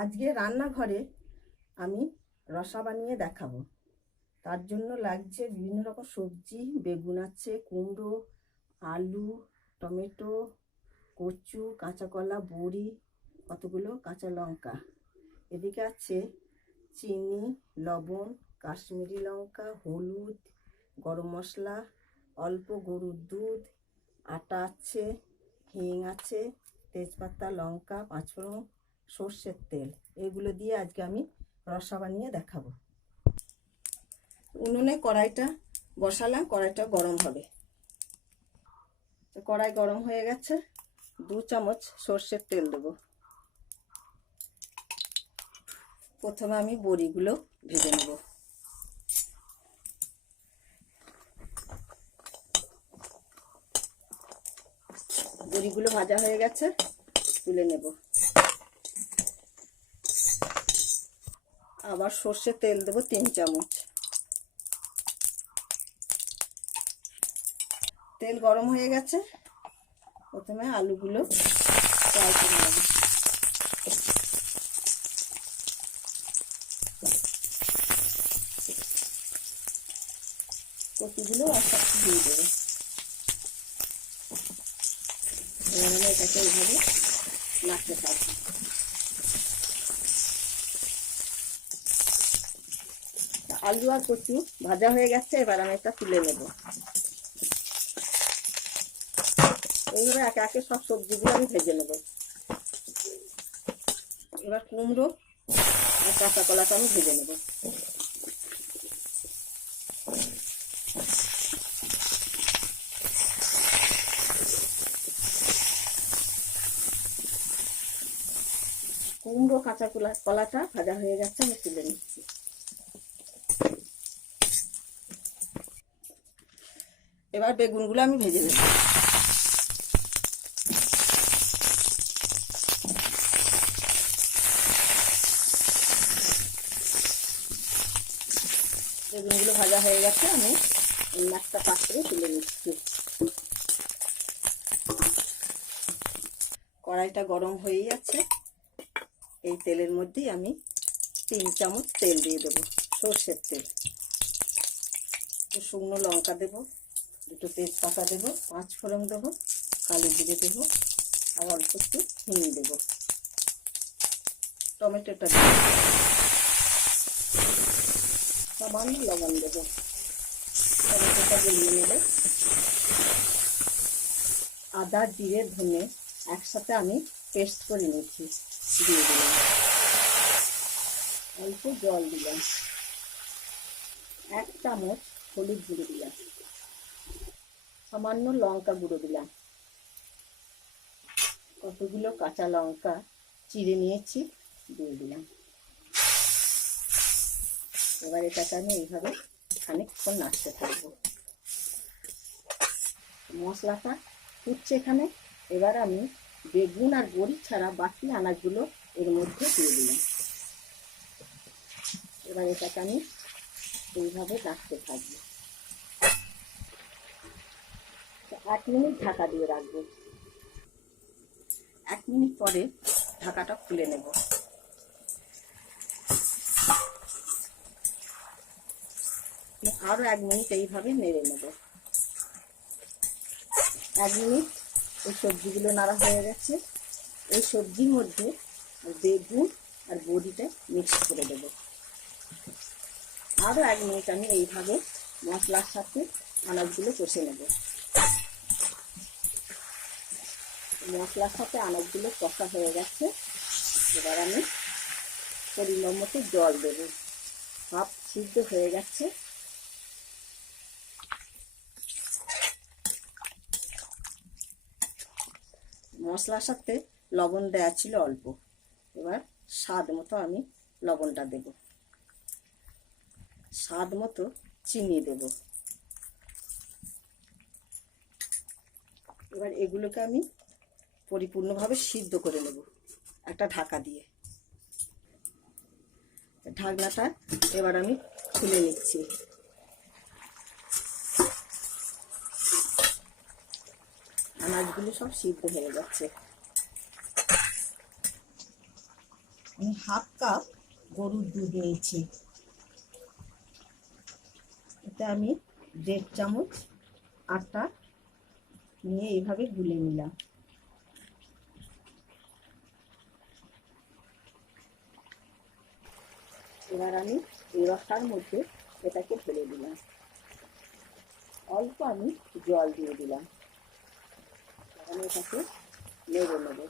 আজকে রান্নাঘরে আমি রসা বানিয়ে দেখাবো। তার জন্য লাগছে বিভিন্ন রকম সবজি, বেগুন আছে, কুমড়ো, আলু, টমেটো, কচু, কাঁচা কলা, বড়ি, কতগুলো কাঁচা লঙ্কা। এদিকে আছে চিনি, লবণ, কাশ্মীরি লঙ্কা, হলুদ, গরম মশলা, অল্প গরুর দুধ, আটা আছে, হিং আছে, তেজপাতা, লঙ্কা, পাঁচফোড়ন, সর্ষের তেল। এগুলো দিয়ে আজকে আমি রসা বানিয়ে দেখাবো। উনুনে কড়াইটা বসালাম, কড়াইটা গরম হবে। কড়াই গরম হয়ে গেছে, 2 চামচ সর্ষের তেল দেবো। প্রথমে আমি বড়িগুলো ভেজে নেব। বড়িগুলো ভাজা হয়ে গেছে, তুলে নেব। আবার সর্ষের তেল দেবো 3 চামচ। তেল গরম হয়ে গেছে, প্রথমে আলুগুলো ফ্রাই করে নেব। কচুগুলো একসাথে দিয়ে দেবো। এবার আমি এটাকে এইভাবে নাড়তে থাকবো। আলু আর কচু ভাজা হয়ে গেছে, এবার আমি এটা তুলে নেব। এইভাবে একে একে সব সবজিগুলো আমি ভেজে নেব। এবার কুমড়ো আর কাঁচা কলাটা আমি ভেজে নেব। কুমড়ো কাঁচা কলাটা ভাজা হয়ে গেছে, আমি তুলে নিচ্ছি। এবার বেগুনগুলো আমি ভেজে নেব। বেগুনগুলো ভাজা হয়ে গেছে, আমি একটা পাত্রে তুলে নিচ্ছি। কড়াইটা গরম হয়েই আছে, এই তেলের মধ্যেই আমি 3 চামচ তেল দিয়ে দেবো, সর্ষের তেল। শুকনো লঙ্কা দেবো, 2 তেজপাতা দেবো, 5 ফোড়ন দেবো, কালো জিরে দেবো, আর অল্প একটু হিং দেবো। টমেটোটা দেবো, সামান্য লবণ দেবো। টমেটোটা গলিয়ে নেবে। আদা, জিরে, ধনে একসাথে আমি পেস্ট করে নিচ্ছি, দিয়ে দিলাম। অল্প জল দিলাম, 1 চামচ হলুদ গুঁড়ো দিলাম, সামান্য লঙ্কা গুঁড়ো দিলাম, কতগুলো কাঁচা লঙ্কা চিড়ে নিয়েছি দিয়ে দিলাম। এবার এটাকে আমি এইভাবে খানিকক্ষণ নাড়তে থাকবো। মশলাটা ফুটছে এখানে। এবার আমি বেগুন আর বড়ি ছাড়া বাকি আনাজগুলো এর মধ্যে দিয়ে দিলাম। এবার এটাকে আমি এইভাবে নাড়তে থাকবো। 1 মিনিট ঢাকা দিয়ে রাখবো। 1 মিনিট পরে ঢাকাটা খুলে নেব। আরো 1 মিনিট এইভাবে নেড়ে নেব। 1 মিনিট এই সবজিগুলো নাড়া হয়ে গেছে। এই সবজির মধ্যে বেগুন আর বড়িটা মিক্স করে দেবো। আরো 1 মিনিট আমি এইভাবে মশলার সাথে আনাজগুলো কষে নেব। মশলার সাথে আনাজগুলো কষা হয়ে গেছে, এবার আমি পরিমাণ মতো জল দেবো। হাফ সিদ্ধ হয়ে গেছে। মশলার সাথে লবণ দেওয়া ছিল অল্প, এবার স্বাদ মতো আমি লবণটা দেব। স্বাদ মতো চিনি দেব। এবার এগুলোকে আমি পরিপূর্ণভাবে সিদ্ধ করে নেব একটা ঢাকা দিয়ে। ঢাকনাটা এবার আমি খুলে নিচ্ছি। আনাজগুলো সব সিদ্ধ হয়ে যাচ্ছে। আমি হাফ কাপ গরুর দুধ নিয়েছি। এটা আমি 1.5 চামচ আটা নিয়ে এইভাবে গুলে নিলাম। এবার আমি এই রসার মধ্যে এটাকে ঢেলে দিলাম। অল্প আমি জল দিয়ে দিলাম। আমি এটাকে নেড়ে নেব।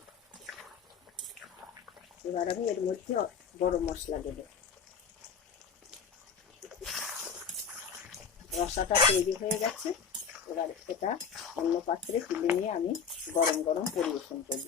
এবার আমি এর মধ্যে গরম মশলা দেব। রসাটা তৈরি হয়ে গেছে। এবার এটা অন্য পাত্রে তুলে নিয়ে আমি গরম গরম পরিবেশন করব।